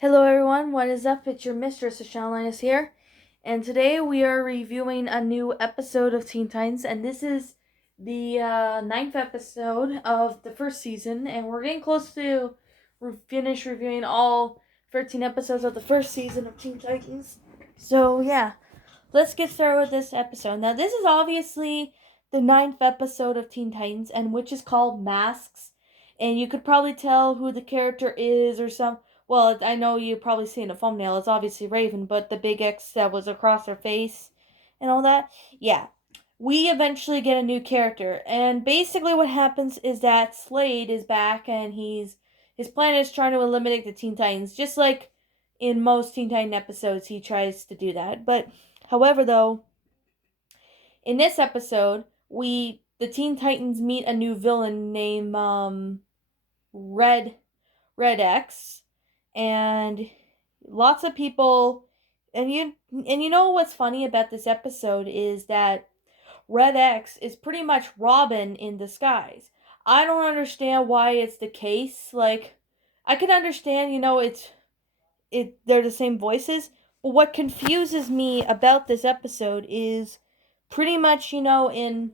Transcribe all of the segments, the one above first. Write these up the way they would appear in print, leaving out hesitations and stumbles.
Hello everyone, what is up? It's your mistress, Sean Linus here, and today we are reviewing a new episode of Teen Titans, and this is the ninth episode of the first season, and we're getting close to finish reviewing all 13 episodes of the first season of Teen Titans. So yeah, let's get started with this episode. Now this is obviously the ninth episode of Teen Titans, and which is called Masks, and you could probably tell who the character is or some. Well, I know you probably see in the thumbnail. It's obviously Raven, but the big X that was across her face and all that. Yeah, we eventually get a new character, and basically what happens is that Slade is back, and his plan is trying to eliminate the Teen Titans, just like in most Teen Titan episodes. He tries to do that, but however, though, in this episode, the Teen Titans meet a new villain named Red Red X, and lots of people. And you know what's funny about this episode is that Red X is pretty much Robin in disguise. I don't understand why it's the case. Like, I can understand, they're the same voices, but what confuses me about this episode is pretty much, in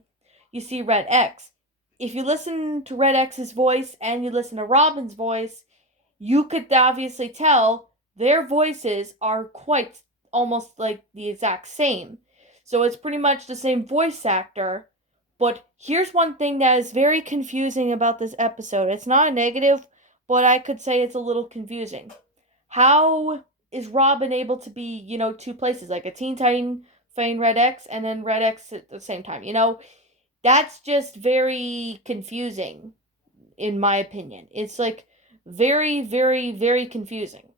you see Red X. If you listen to Red X's voice and you listen to Robin's voice, you could obviously tell their voices are quite almost like the exact same. So it's pretty much the same voice actor. But here's one thing that is very confusing about this episode. It's not a negative, but I could say it's a little confusing. How is Robin able to be, two places, like a Teen Titan fighting Red X and then Red X at the same time? That's just very confusing, in my opinion. It's like very, very, very confusing.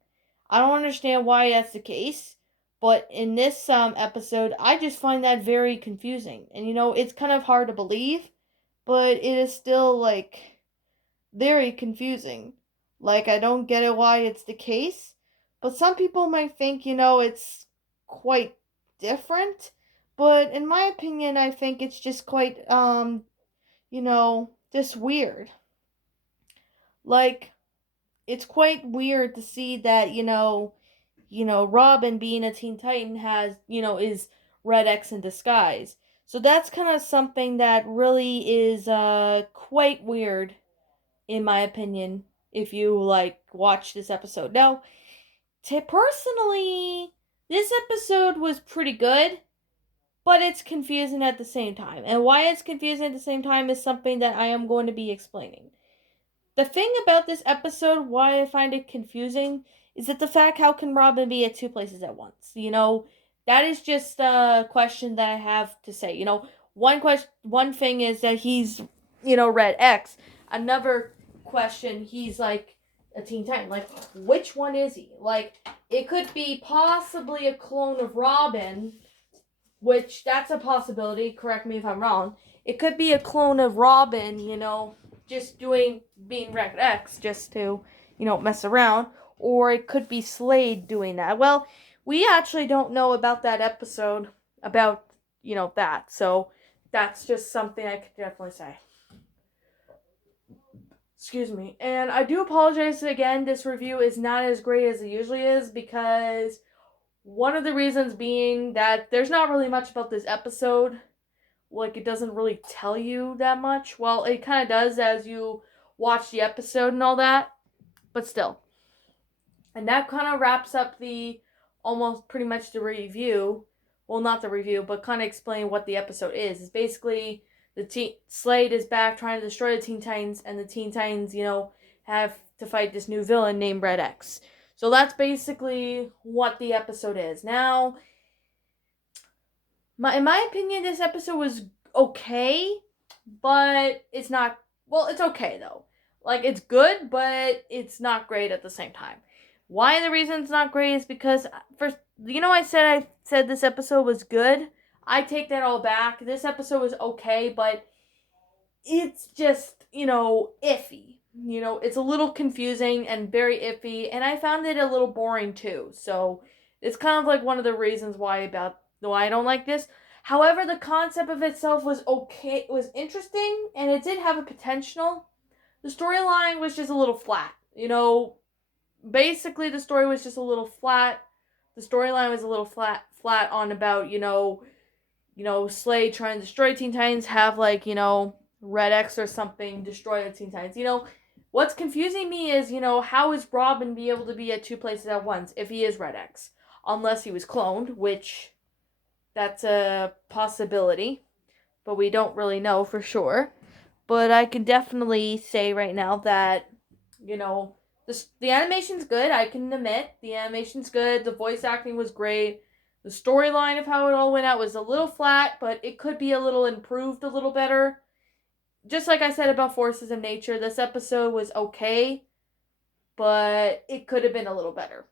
I don't understand why that's the case, but in this episode, I just find that very confusing. And it's kind of hard to believe, but it is still like very confusing. Like, I don't get it why it's the case, but some people might think, it's quite different. But in my opinion, I think it's just quite, just weird. Like, it's quite weird to see that, Robin being a Teen Titan is Red X in disguise. So that's kind of something that really is quite weird, in my opinion, if you watch this episode. Now, personally, this episode was pretty good, but it's confusing at the same time. And why it's confusing at the same time is something that I am going to be explaining. The thing about this episode, why I find it confusing, is that the fact how can Robin be at two places at once? That is just a question that I have to say. One thing is that he's, Red X. Another question, he's like a Teen Titan. Like, which one is he? Like, it could be possibly a clone of Robin, which that's a possibility. Correct me if I'm wrong. It could be a clone of Robin, just being Red X just to, mess around, or it could be Slade doing that. Well, we actually don't know about that episode about, that. So that's just something I could definitely say. Excuse me. And I do apologize again, this review is not as great as it usually is because one of the reasons being that there's not really much about this episode. Like, it doesn't really tell you that much. Well, it kind of does as you watch the episode and all that, but still. And that kind of wraps up the almost pretty much the review. Well, not the review, but kind of explain what the episode is. It's basically Slade is back trying to destroy the Teen Titans, and the Teen Titans, have to fight this new villain named Red X. So that's basically what the episode is. Now, in my opinion, this episode was okay, but it's not. Well, it's okay though. Like, it's good, but it's not great at the same time. Why the reason it's not great is because first, I said this episode was good. I take that all back. This episode was okay, but it's just iffy. It's a little confusing and very iffy, and I found it a little boring too. So it's kind of like one of the reasons why I don't like this. However, the concept of itself was okay. It was interesting, and it did have a potential. The storyline was just a little flat. basically the story was just a little flat. The storyline was a little flat on about, Slade trying to destroy Teen Titans, have like, Red X or something destroy the Teen Titans. What's confusing me is, how is Robin be able to be at two places at once if he is Red X? Unless he was cloned, which that's a possibility, but we don't really know for sure. But I can definitely say right now that, the animation's good. I can admit the animation's good. The voice acting was great. The storyline of how it all went out was a little flat, but it could be a little improved, a little better. Just like I said about Forces of Nature, this episode was okay, but it could have been a little better.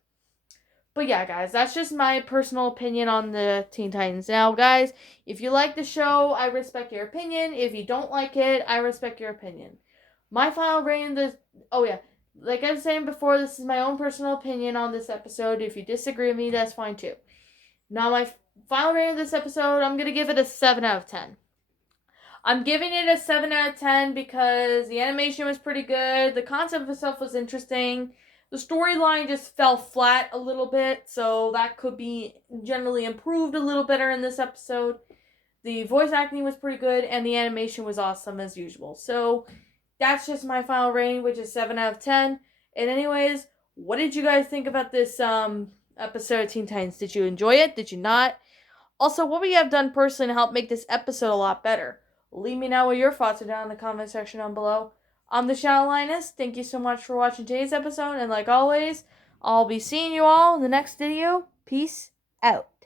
But yeah, guys, that's just my personal opinion on the Teen Titans. Now, guys, if you like the show, I respect your opinion. If you don't like it, I respect your opinion. My final rating like I was saying before, this is my own personal opinion on this episode. If you disagree with me, that's fine too. Now, my final rating of this episode, I'm going to give it a 7 out of 10. I'm giving it a 7 out of 10 because the animation was pretty good. The concept itself was interesting. The storyline just fell flat a little bit, so that could be generally improved a little better in this episode. The voice acting was pretty good, and the animation was awesome as usual. So that's just my final rating, which is 7 out of 10. And anyways, what did you guys think about this episode of Teen Titans? Did you enjoy it? Did you not? Also, what would you have done personally to help make this episode a lot better? Leave me know what your thoughts are down in the comment section down below. I'm the Shadow Lioness. Thank you so much for watching today's episode. And like always, I'll be seeing you all in the next video. Peace out.